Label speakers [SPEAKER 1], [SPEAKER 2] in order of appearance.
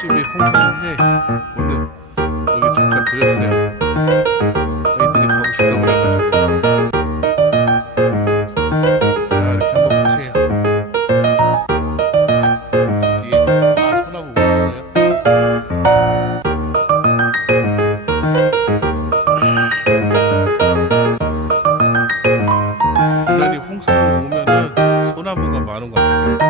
[SPEAKER 1] 40이 홍콩인데 오늘 여기 잠깐 들렸어요. 아이들이 가고 싶다고 해가지고. 자 이렇게 한번 보세요. 뒤에 아 소나무 보셨어요? 분란이 홍성 오면은 소나무가 많은 것 같아요.